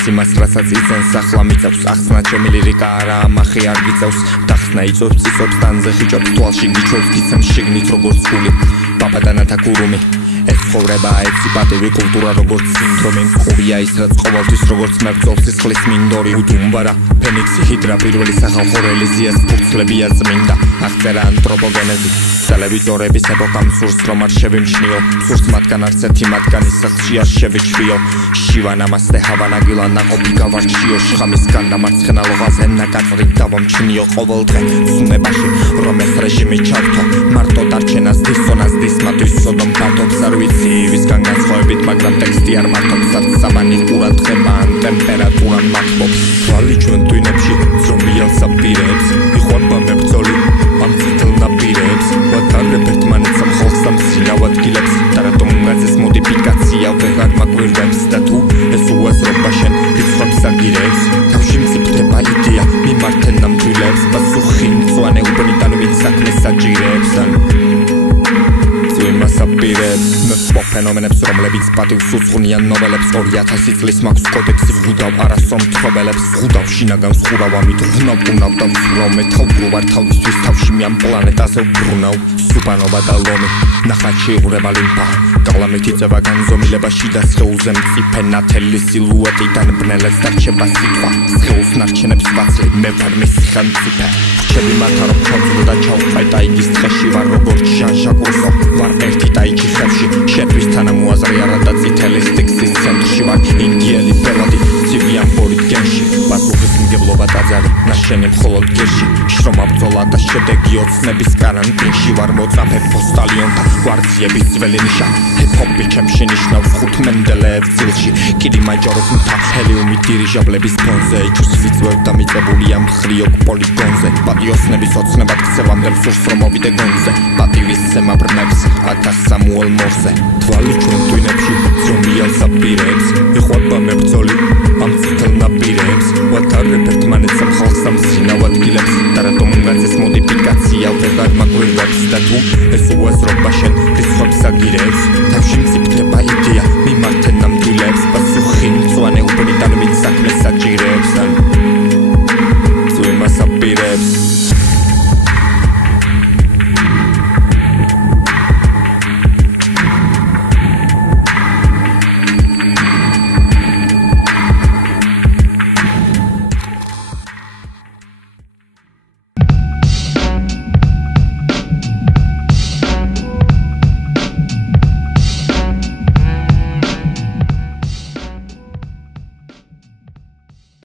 იცის იმას რასაც იცენს ახლა მიწევს ახსნა ჩემი ლირიკა არა ამახი არ გიწევს დახსნა იწვევს წიწობს ტანზე ხიჭობს თვალში გიჩვევს გიცემს შიგნით როგორც გული პაპადანათა კურუმი ეს ცხოვრება ეცი პატივი კულტურა როგორც სინდრომი მყურია ის რაც ყოველთვის როგორც მებრძოლს სისხლის მინდორი უდუმბარა ფენიქსი ჰიდრა პირველი სახალხო რელიზიას ფურცლებია წმინდა აღწერა ანთროპოგენეზი ტელევიზორების ეპოქამ სურს რომ არ შევიმჩნიო სურს მათგან არც ერთი მათგანის სახლში არ შევიჩვიო შივან ამასტე ჰავანაგილა ნაყოფი გავარჩიო შხამის განდამარცხენა ლოღაზე ნაკაწრი დავამჩნიო ყოველ დღე ზუნებაში რომ ეს რეჟიმი ჩავთო მარტო დარჩენას დისონანს დისმათვის სოდომ ფართობს არ ვიცი ვისგან განსხვავებით მაგრამ ტექსტი არ მართობს არც საბანი ყურადღება ან ტემპერატურა მართობს თვალი ჩვენ ტვინებში ზომიალ საპირებს იყვება მებრძოლი ამ წითელ ნაპირებს ვატარებთ მანიცამ ხალხს ამ სინავ ადგილებს და რატომ გაზის მოდიფიკაცია ვეღარ მაგვირდებს და თუ ეს უაზრობა შენ რიცხვებს აგირებს თავში მწიფდება იდეა მიმართენ ნამდვილებს პასუხი მწვანე უბნიდან ვინც საქმეს აჭირებს ან მასაპირებს ნოცხო ფენომენებს რომლებიც პატივს უძღვნიან ნოველებს 2000 წლის მაქვს კოდექსი ვღუდავ არასომ თხრობელებს ვღუდავ შინაგან ვხურავ ამით ვნავ და ვზურავ მეთაუბრ ვარ თავისთვის თავში მე ამ პლანეტაზე ვბრუნავ სუპანობა და ლომი ნახატ შეიღურება ლიმფა გავლამით იწევა განზომილება შიდა სხეულზე მწიფე ნათელი სილუეტიდან ბნელებს დარჩება სიტყვა სხეულს ნარჩენებს ვაცლი მე ვარ მისი ხანმწიფე რჩები მათა რომ ჩავწვდო და ჩავყეტა იგის დღეში ვარ როგორც ჟან-ჟაკ რუსო ვარ ერთი ტაიჩი ხევში შეტვის თანამოაზრე არა და წითელი სტიქსის ცენტრში ვარ ინდიელი პელოდი ცივიან ბორით გენში პასუხის მგებლობა ტაძარი ნაშენი მხოლოდ გერში შრომა ბრძოლა და შედეგი ოცნების კარანტინში ვარ მოწაფე პოსტალიონთა გვარდიების ძველი ნიშა ჰიპ-ჰოპი ჩემში ნიშნავს ხუთ მენდელეევს ძილში კილიმაჯაროს მთა ჰელიუმი დირიჟაბლების ფონზე ეჩუს ვიწვევ და მიწებულია მხრიოკ პოლიგონზე პატიოსნების ოცნებად ქცევამდე სურს რომ მოვიდე გონზე პატივის სემაბრნებს ათას სამუელ მორზე თვალი ჩვენ ტვინებში ზომიალ საპირებს იყვება მებრძოლი ამ წითელ ნაპირებს ვატარებთ მანიცამ ხალხს ამ სინავ ადგილებს და რატომ გაზის მოდიფიკაცია ვეღარ მაგვირდებს და თუ ეს უაზრობა შენ რიცხვებს აგირებს თავში მწიფდება იდეა მიმართენ ნამდვილებს პასუხი მწვანე უბნიდან ვინც საქმეს აჭირებს